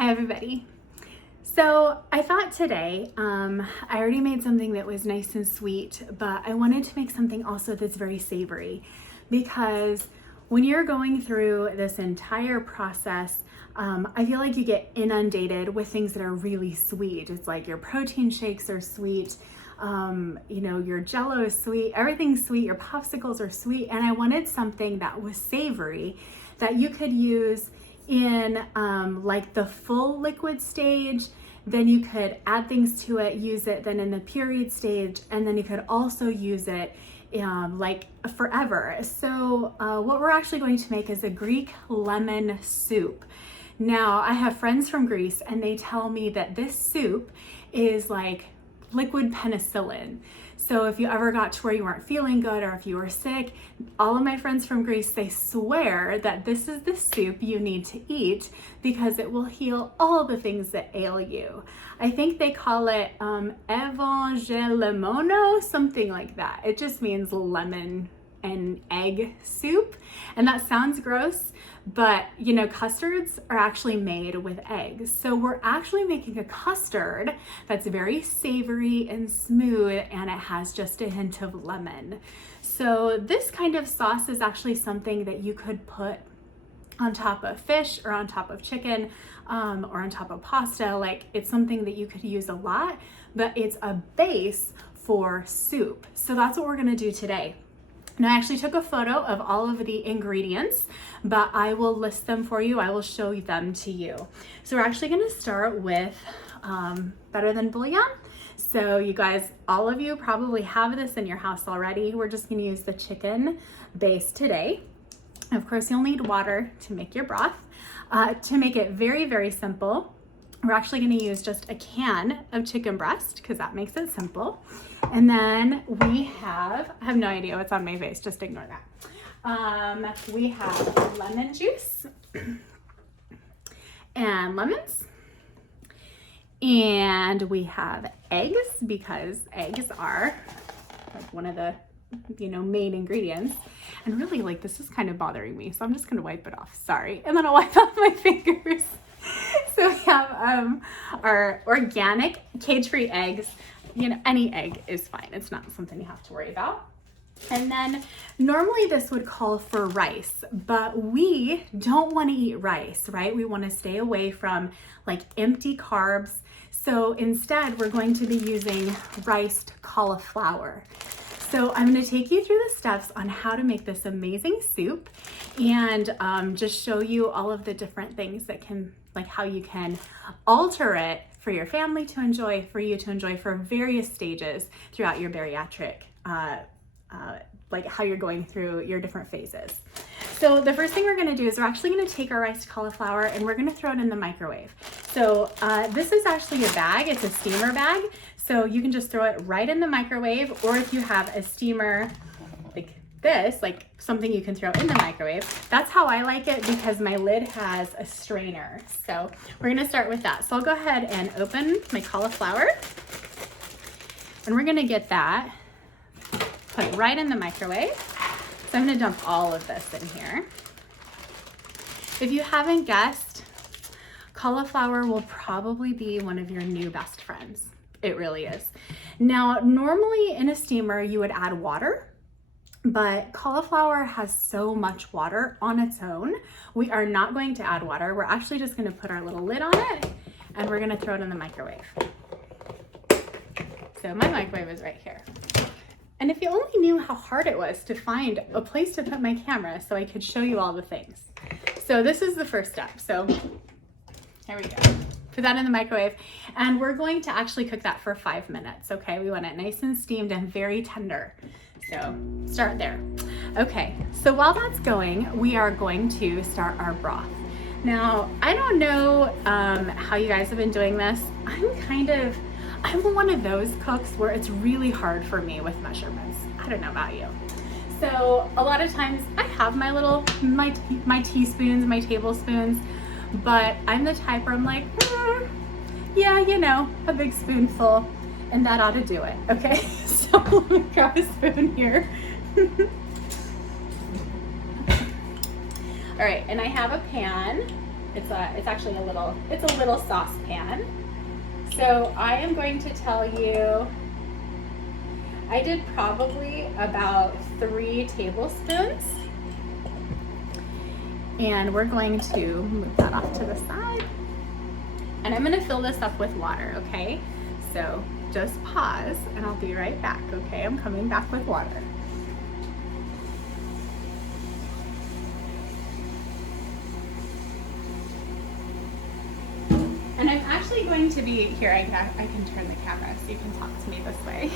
Hi everybody. So I thought today, I already made something that was nice and sweet, but I wanted to make something also that's very savory, because when you're going through this entire process, I feel like you get inundated with things that are really sweet. It's like your protein shakes are sweet, your Jello is sweet, everything's sweet, your popsicles are sweet, and I wanted something that was savory that you could use in like the full liquid stage. Then you could add things to it, use it then in the pureed stage, and then you could also use it like forever. So what we're actually going to make is a Greek lemon soup. Now, I have friends from Greece and they tell me that this soup is like liquid penicillin. So if you ever got to where you weren't feeling good or if you were sick, all of my friends from Greece, they swear that this is the soup you need to eat because it will heal all the things that ail you. I think they call it evangelimono, something like that. It just means lemon and egg soup. And that sounds gross, but custards are actually made with eggs. So we're actually making a custard that's very savory and smooth, and it has just a hint of lemon. So this kind of sauce is actually something that you could put on top of fish or on top of chicken or on top of pasta. Like, it's something that you could use a lot, but it's a base for soup. So that's what we're gonna do today. Now, I actually took a photo of all of the ingredients, but I will list them for you. I will show them to you. So we're actually gonna start with better than bouillon. So you guys, all of you probably have this in your house already. We're just gonna use the chicken base today. Of course, you'll need water to make your broth. To make it very, very simple, we're actually gonna use just a can of chicken breast because that makes it simple. And then we have, I have no idea what's on my face, just ignore that. We have lemon juice and lemons. And we have eggs, because eggs are like one of the main ingredients. And really, like, this is kind of bothering me, so I'm just gonna wipe it off, sorry. And then I'll wipe off my fingers. So we have our organic cage-free eggs. Any egg is fine. It's not something you have to worry about. And then normally this would call for rice, but we don't want to eat rice, right? We want to stay away from like empty carbs. So instead, we're going to be using riced cauliflower. So I'm going to take you through the steps on how to make this amazing soup and just show you all of the different things that can, like how you can alter it for your family to enjoy, for you to enjoy for various stages throughout your bariatric, like how you're going through your different phases. So the first thing we're gonna do is we're actually gonna take our riced cauliflower and we're gonna throw it in the microwave. So this is actually a bag, it's a steamer bag. So you can just throw it right in the microwave, or if you have a steamer like this, like something you can throw in the microwave. That's how I like it because my lid has a strainer. So we're gonna start with that. So I'll go ahead and open my cauliflower and we're gonna get that, put it right in the microwave. So I'm gonna dump all of this in here. If you haven't guessed, cauliflower will probably be one of your new best friends. It really is. Now, normally in a steamer, you would add water, but cauliflower has so much water on its own. We are not going to add water. We're actually just gonna put our little lid on it and we're gonna throw it in the microwave. So my microwave is right here. And if you only knew how hard it was to find a place to put my camera so I could show you all the things. So this is the first step. So here we go. Put that in the microwave, and we're going to actually cook that for 5 minutes, okay? We want it nice and steamed and very tender. So start there. Okay, so while that's going, we are going to start our broth. Now, I don't know how you guys have been doing this. I'm one of those cooks where it's really hard for me with measurements. I don't know about you. So a lot of times I have my teaspoons, my tablespoons, but I'm the type where I'm like, yeah, a big spoonful, and that ought to do it, okay? So let me grab a spoon here. All right, and I have a pan. It's actually it's a little saucepan. So I am going to tell you, I did probably about 3 tablespoons. And we're going to move that off to the side. And I'm gonna fill this up with water, okay? So just pause and I'll be right back, okay? I'm coming back with water. And I'm actually going to be, here I can turn the camera so you can talk to me this way.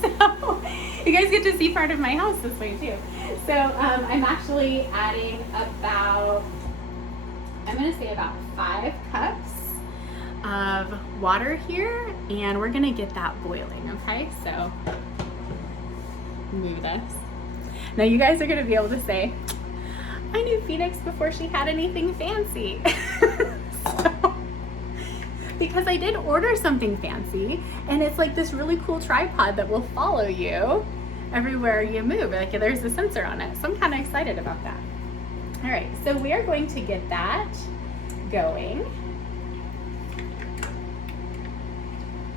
So you guys get to see part of my house this way too. So I'm actually adding about, I'm gonna say about 5 cups of water here, and we're gonna get that boiling, okay? So move this. Now you guys are gonna be able to say, I knew Phoenix before she had anything fancy. So, because I did order something fancy, and it's like this really cool tripod that will follow you everywhere you move. Like there's a sensor on it, so I'm kind of excited about that. All right, so we are going to get that going.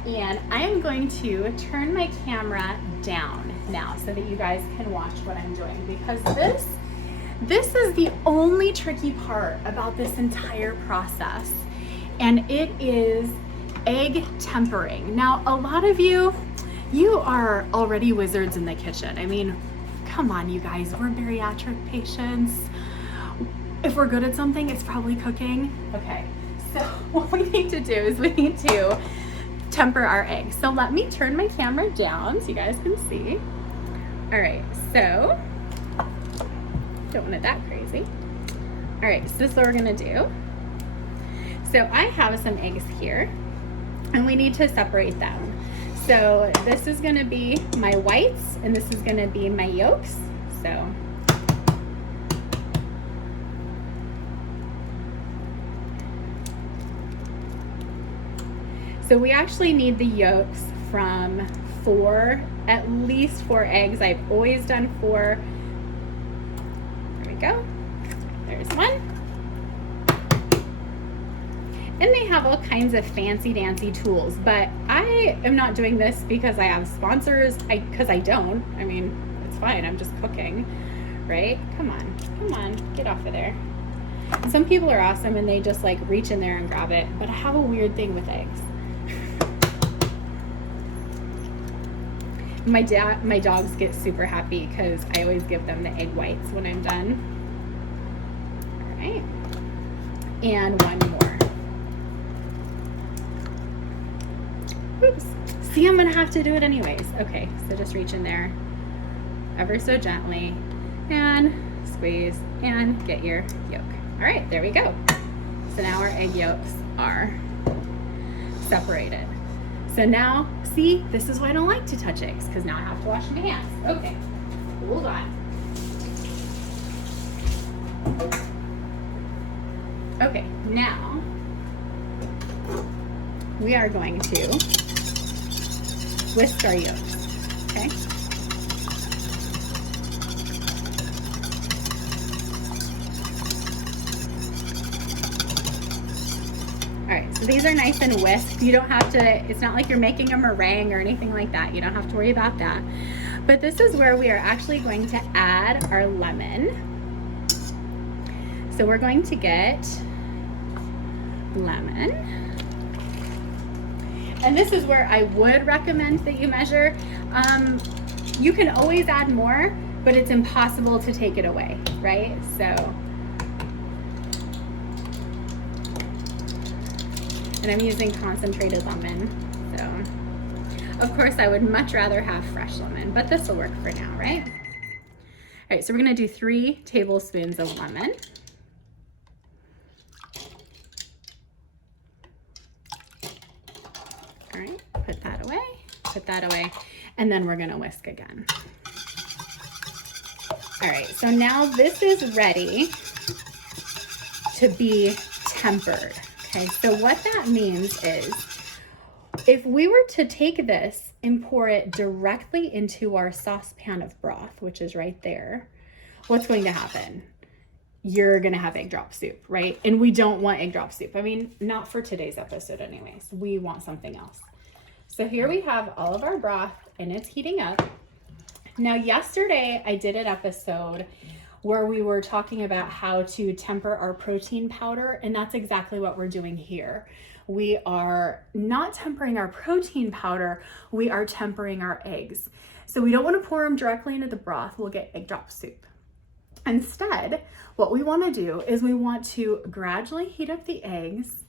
And I am going to turn my camera down now so that you guys can watch what I'm doing, because this is the only tricky part about this entire process, and it is egg tempering. Now, a lot of you are already wizards in the kitchen. I mean, come on, you guys, we're bariatric patients. If we're good at something, it's probably cooking. Okay, so what we need to do is we need to temper our eggs. So let me turn my camera down so you guys can see. All right, so don't want it that crazy. All right, so this is what we're gonna do. So I have some eggs here, and we need to separate them. So this is gonna be my whites, and this is gonna be my yolks. So we actually need the yolks from at least 4 eggs. I've always done 4. There we go. There's one. And they have all kinds of fancy dancy tools, but I am not doing this because I have sponsors, because I don't. I mean, it's fine, I'm just cooking, right? Come on, get off of there. Some people are awesome and they just like reach in there and grab it, but I have a weird thing with eggs. My dogs get super happy because I always give them the egg whites when I'm done. All right, and one more. Oops, see, I'm gonna have to do it anyways. Okay, so just reach in there ever so gently and squeeze and get your yolk. All right, there we go. So now our egg yolks are separated. So now, see, this is why I don't like to touch eggs, because now I have to wash my hands. Okay, hold on. Okay, now we are going to whisk our yolks, okay? All right, so these are nice and whisked. You don't have to, it's not like you're making a meringue or anything like that. You don't have to worry about that. But this is where we are actually going to add our lemon. So we're going to get lemon. And this is where I would recommend that you measure. You can always add more, but it's impossible to take it away, right? So, and I'm using concentrated lemon. So, of course, I would much rather have fresh lemon, but this will work for now, right? All right, so we're gonna do 3 tablespoons of lemon. All right, put that away, and then we're gonna whisk again. All right, so now this is ready to be tempered. Okay, so what that means is if we were to take this and pour it directly into our saucepan of broth, which is right there, what's going to happen? you're gonna have egg drop soup, right? And we don't want egg drop soup. I mean, not for today's episode anyways. We want something else. So here we have all of our broth and it's heating up. Now, yesterday I did an episode where we were talking about how to temper our protein powder, and that's exactly what we're doing here. We are not tempering our protein powder, we are tempering our eggs. So we don't want to pour them directly into the broth, we'll get egg drop soup. Instead, what we want to do is we want to gradually heat up the eggs,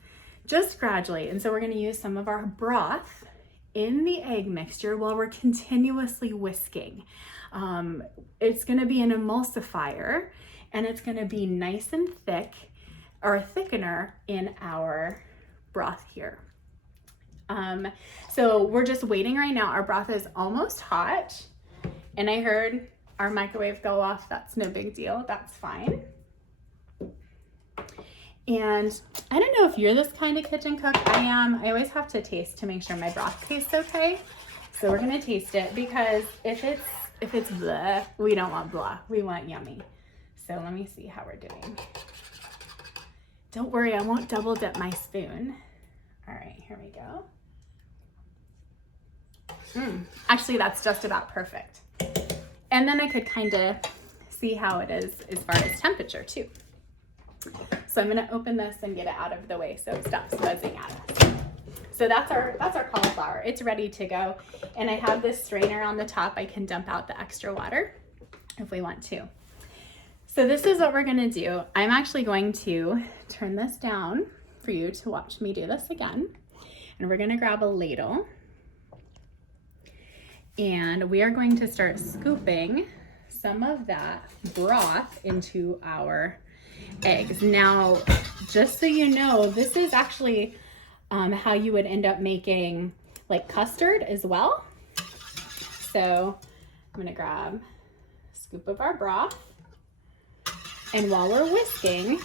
just gradually. And so we're going to use some of our broth in the egg mixture while we're continuously whisking. It's going to be an emulsifier and it's going to be nice and thick, or a thickener in our broth here. So we're just waiting right now. Our broth is almost hot and I heard our microwave go off. That's no big deal. That's fine. And I don't know if you're this kind of kitchen cook. I am. I always have to taste to make sure my broth tastes okay. So we're gonna taste it, because if it's blah, we don't want blah. We want yummy. So let me see how we're doing. Don't worry, I won't double dip my spoon. All right, here we go. Actually, that's just about perfect. And then I could kind of see how it is as far as temperature too. So I'm gonna open this and get it out of the way so it stops buzzing at us. So that's our cauliflower. It's ready to go. And I have this strainer on the top. I can dump out the extra water if we want to. So this is what we're gonna do. I'm actually going to turn this down for you to watch me do this again. And we're gonna grab a ladle. And we are going to start scooping some of that broth into our eggs. Now, just so you know, this is actually how you would end up making like custard as well. So I'm gonna grab a scoop of our broth. And while we're whisking,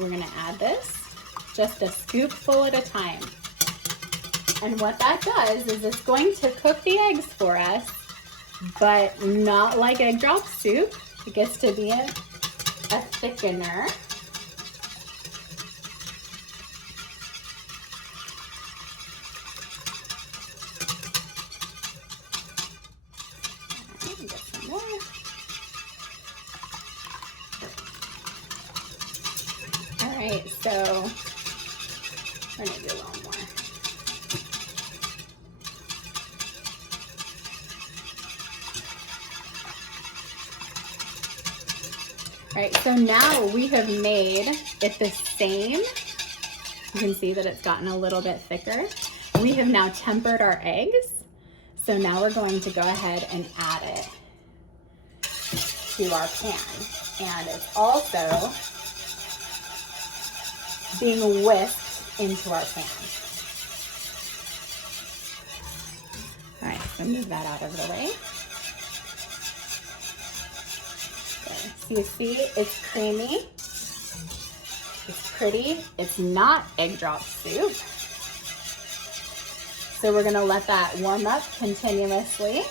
we're gonna add this, just a scoopful at a time. And what that does is it's going to cook the eggs for us, but not like egg drop soup. It gets to be a thickener. Get some more. All right, so we're gonna do a little more. All right, so now we have made it the same. You can see that it's gotten a little bit thicker. We have now tempered our eggs. So now we're going to go ahead and add it to our pan. And it's also being whisked into our pan. All right, so move that out of the way. So you see, it's creamy, it's pretty, it's not egg drop soup. So we're gonna let that warm up continuously.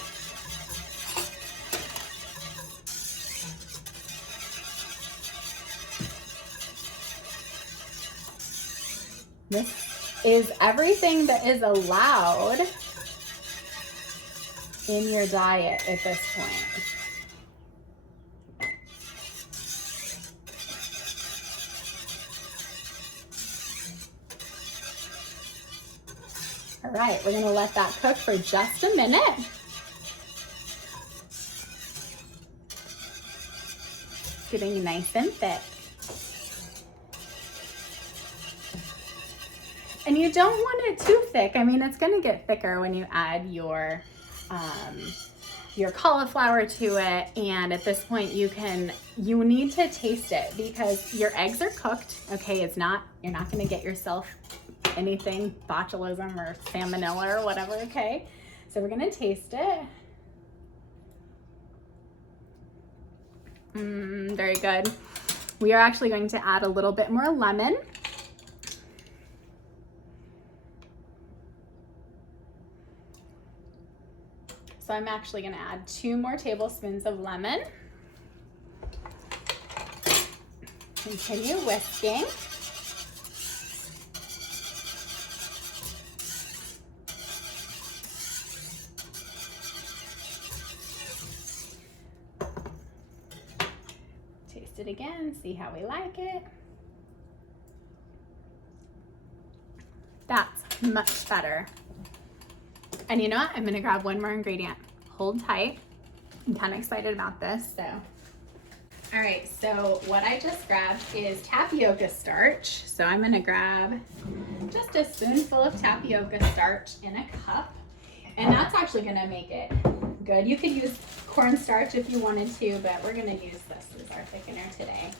This is everything that is allowed in your diet at this point. All right, we're gonna let that cook for just a minute. Getting nice and thick. And you don't want it too thick. I mean, it's gonna get thicker when you add your cauliflower to it. And at this point you need to taste it because your eggs are cooked. Okay, you're not gonna get yourself anything botulism or salmonella or whatever. Okay, so we're gonna taste it. Very good. We are actually going to add a little bit more lemon. So I'm actually gonna add 2 more tablespoons of lemon. Continue whisking. Taste it again, see how we like it. That's much better. And you know what? I'm gonna grab one more ingredient. Hold tight. I'm kind of excited about this, so. All right, so what I just grabbed is tapioca starch. So I'm gonna grab just a spoonful of tapioca starch in a cup. And that's actually gonna make it good. You could use cornstarch if you wanted to, but we're gonna use this as our thickener today.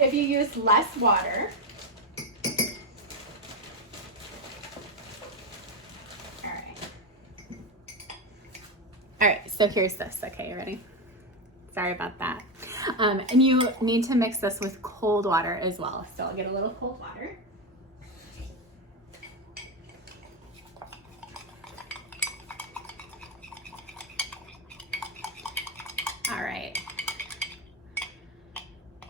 If you use less water, all right, so here's this. Okay, you ready? Sorry about that. And you need to mix this with cold water as well. So I'll get a little cold water. All right.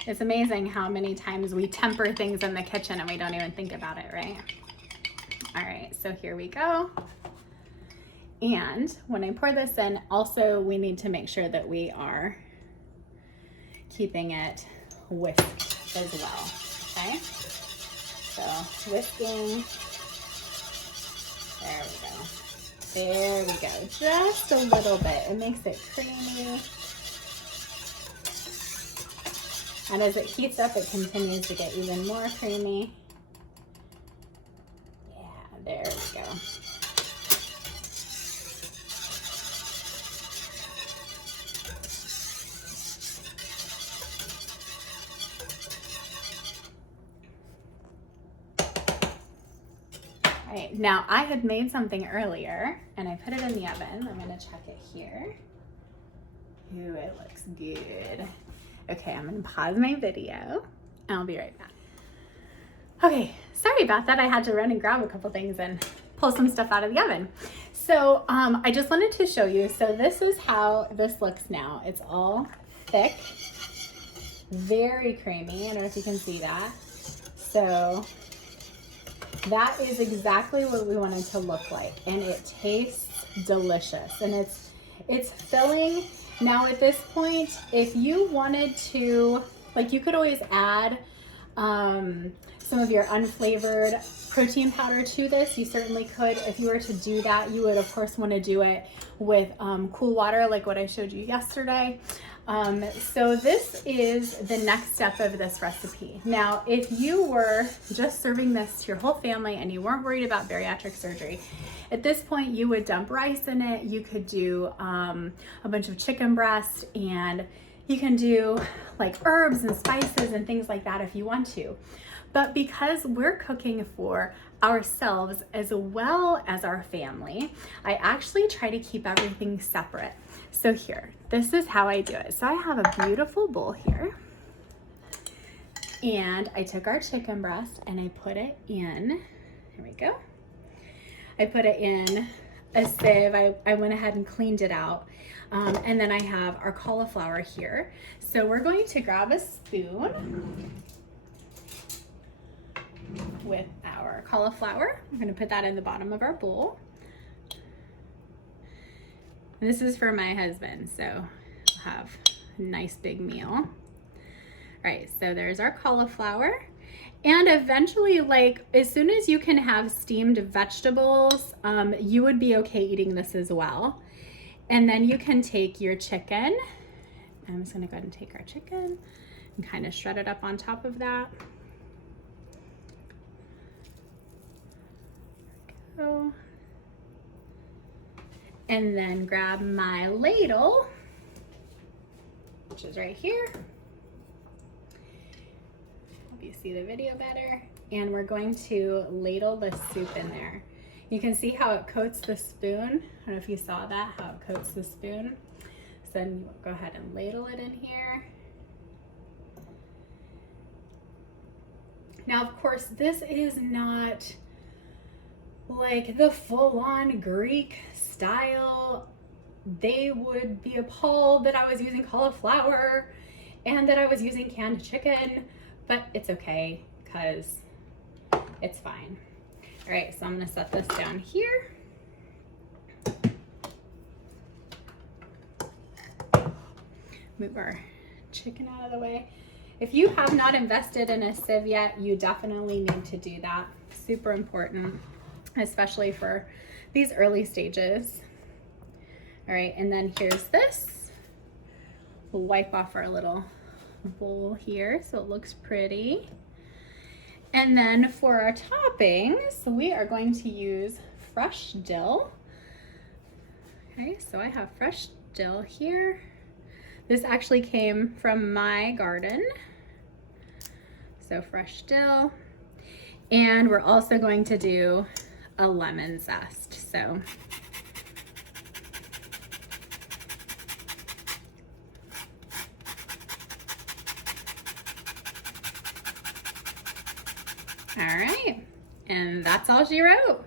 It's amazing how many times we temper things in the kitchen and we don't even think about it, right? All right, so here we go. And when I pour this in, also we need to make sure that we are keeping it whisked as well, okay? So whisking, there we go, just a little bit. It makes it creamy. And as it heats up, it continues to get even more creamy. Yeah, there we go. All right, now I had made something earlier and I put it in the oven. I'm gonna check it here. Ooh, it looks good. Okay, I'm gonna pause my video and I'll be right back. Okay, sorry about that. I had to run and grab a couple things and pull some stuff out of the oven. So I just wanted to show you. So this is how this looks now. It's all thick, very creamy. I don't know if you can see that. So that is exactly what we want it to look like. And it tastes delicious and it's filling. Now at this point, if you wanted to, like you could always add some of your unflavored protein powder to this. You certainly could. If you were to do that, you would of course want to do it with cool water like what I showed you yesterday. So this is the next step of this recipe. Now, if you were just serving this to your whole family and you weren't worried about bariatric surgery, at this point you would dump rice in it. You could do a bunch of chicken breast, and you can do like herbs and spices and things like that if you want to. But because we're cooking for ourselves as well as our family, I actually try to keep everything separate. So here, this is how I do it. So I have a beautiful bowl here, and I took our chicken breast and I put it in, here we go. I put it in a sieve. I went ahead and cleaned it out. And then I have our cauliflower here. So we're going to grab a spoon with our cauliflower. I'm going to put that in the bottom of our bowl. This is for my husband, so we'll have a nice big meal. All right, so there's our cauliflower. And eventually, like as soon as you can have steamed vegetables, you would be okay eating this as well. And then you can take your chicken. I'm just gonna go ahead and take our chicken and kind of shred it up on top of that. There we go. And then grab my ladle, which is right here. Hope you see the video better. And we're going to ladle the soup in there. You can see how it coats the spoon. I don't know if you saw that, how it coats the spoon. So then go ahead and ladle it in here. Now, of course, this is not like the full-on Greek style. They would be appalled that I was using cauliflower and that I was using canned chicken, but it's okay because it's fine. All right, so I'm gonna set this down here. Move our chicken out of the way. If you have not invested in a sieve yet, you definitely need to do that. Super important, especially for these early stages. All right, and then here's this. We'll wipe off our little bowl here so it looks pretty. And then for our toppings, we are going to use fresh dill. Okay, so I have fresh dill here. This actually came from my garden. So fresh dill. And we're also going to do a lemon zest. So all right, and that's all she wrote.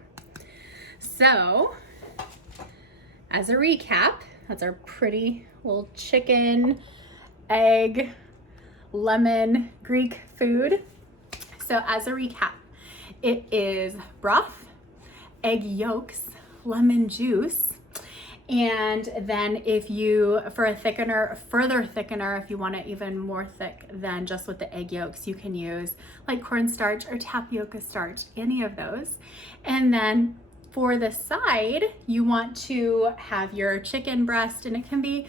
So as a recap, that's our pretty little chicken, egg, lemon Greek food. So as a recap, it is broth, egg yolks, lemon juice, and then if you, for a thickener, further thickener, if you want it even more thick than just with the egg yolks, you can use like cornstarch or tapioca starch, any of those. And then for the side, you want to have your chicken breast, and it can be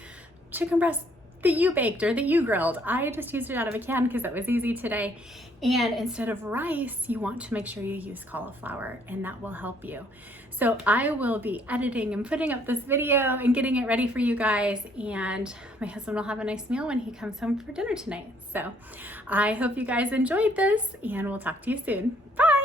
chicken breast that you baked or that you grilled. I just used it out of a can because it was easy today. And instead of rice, you want to make sure you use cauliflower, and that will help you. So I will be editing and putting up this video and getting it ready for you guys, and my husband will have a nice meal when he comes home for dinner tonight. So I hope you guys enjoyed this, and we'll talk to you soon. Bye.